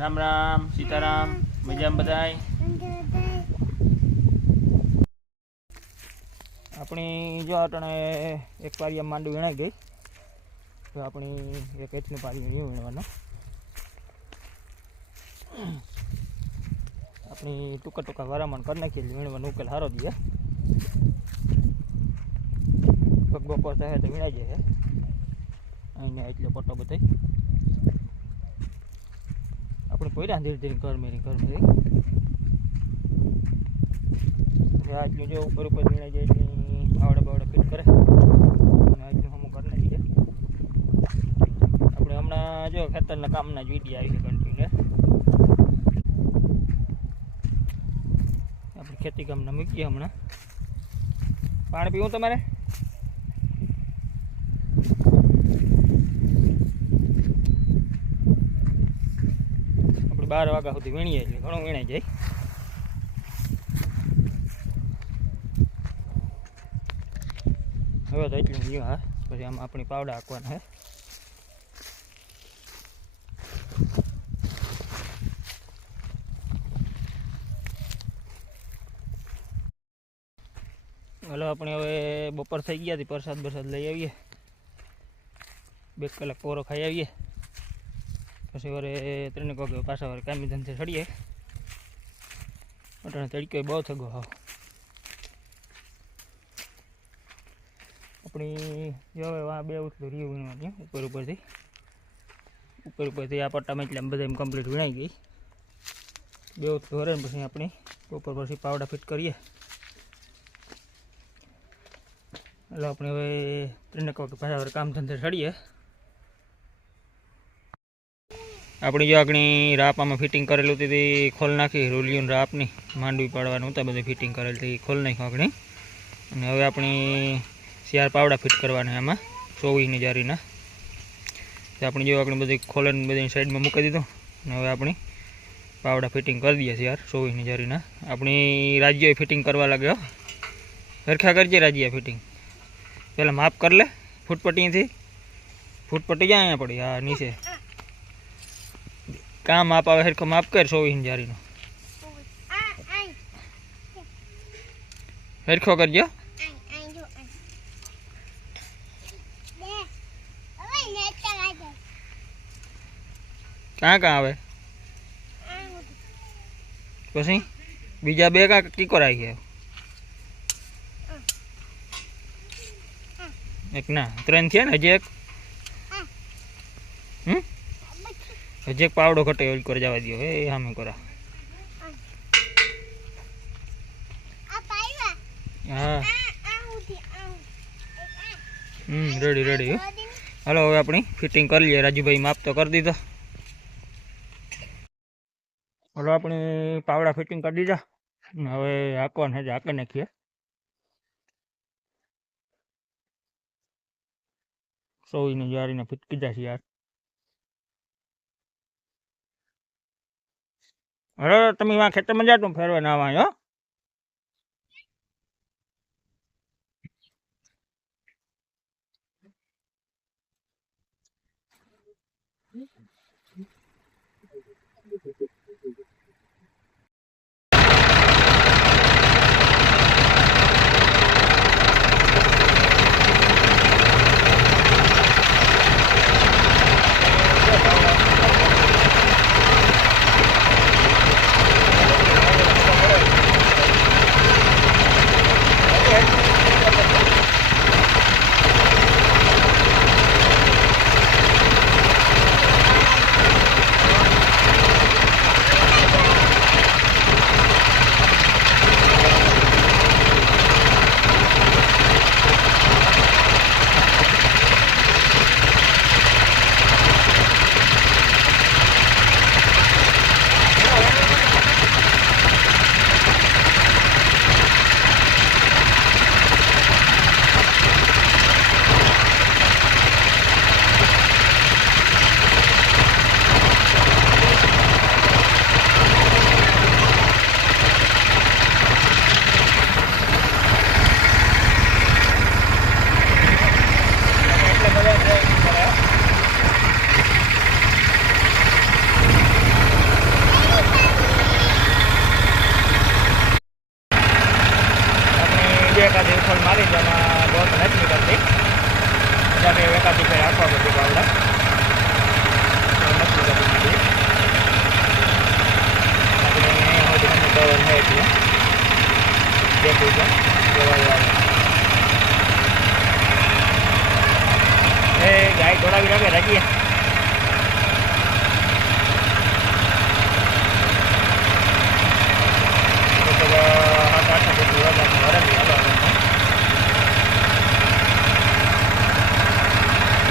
રામ રામ સીતારામ મજામાં બધાય આપણી જો અટણે એક પારિયા માંડવી વીણાઈ ગઈ તો આપણી એક એચનું પારિયું નહીં વીણવાનું આપણી ટૂંકા ટૂંકા વરામણ કરી નાખીએ વીણવાનો ઉકેલ સારો દઈએ પગ બપોર થાય તો વીણાઈ જાય અહીંયા એટલો પટ્ટો બધાય આપણે પોયરા ધીરે ધીરે ઘર મેરી આજનું જો ઉપર ઉપર વીણાઈ જાય એટલે આવડે બાવડે ફિટ કરે અને આજનું હમું કરી નાખીએ આપણે હમણાં જો ખેતરના કામના જ વિડીયો આવી છે કન્ટિન્યુ આપણે ખેતી કામના મૂકીએ હમણાં પાણી પીવું તમારે આપણે 12 વાગ્યા સુધી વીણીએ એટલે ઘણું વીણાઈ જાય હવે તો એટલું વીણ્યું હા પછી આમાં આપણી પાવડા હાંકવાના હે હલો આપણે હવે બપોર થઈ ગયા હતી પ્રસાદ બરસાદ લઈ આવીએ 2 કલાક પોરો ખાઈ આવીએ પછી વરે 3 વાગે પાછા વરે કામી ધંધે ચડીએ અટાણે તડક્યો બહુ થગો હાવ આપણી જો હવે આ 2 ઉથલું રીયું વીણવાની ઉપરથી આ પટ્ટામાં એટલે બધા એમ કમ્પ્લીટ વીણાઈ ગઈ 2 ઉથલું વરે ને પછી આપણી ઉપર પછી પાવડા ફિટ કરીએ એટલે આપણે હવે 3 વાગે પાછા વરે કામ ધંધે ચડીએ આપણી જો આગણી રાપ આમાં ફિટિંગ કરેલું હતી ખોલ નાખી રોલિયું રાપની માંડવી પાડવાનું હતા બધું ફિટિંગ કરેલ હતી ખોલ નાખ્યું આગણી અને હવે આપણી શિયાર પાવડા ફિટ કરવાના આમાં 24ની જારીના આપણે જો આગણી બધી ખોલન બધી સાઈડમાં મૂકી દીધું અને હવે આપણી પાવડા ફિટિંગ કરી દઈએ શિયાર 24ની જારીના આપણી રાજ્યોએ ફિટિંગ કરવા લાગ્યો સરખા કરજે રાજ્ય ફિટિંગ પહેલાં માપ કરી લે ફૂટપટ્ટીથી ફૂટપટ્ટી જ્યાં અહીંયા પડી હા નીચે કામ માપ આવે સરખો માપ કર 24ની જારીનો સરખો કરજો ક્યાં આવે પછી બીજા 2 કાં કીકો રાખી એક ના 3 થયા ને હજી હજી એક પાવડો ઘટે ઓલ કરી જવા દો એ સામે કરા હા રેડી હાલો હવે આપણી ફિટિંગ કરી લઈએ રાજુભાઈ માપ તો કરી દીધો હાલો આપણે પાવડા ફિટિંગ કરી દીધા હવે હાંકવાના છે હાંકી નાખીએ સોવીને જારીને ફિટ કીધા છે યાર હવે તમે વાં ખેતરમાં જાતો ફેરવા ના આવા હો દેખું છે એ ગાય દોડાવી રાખે રાખીએ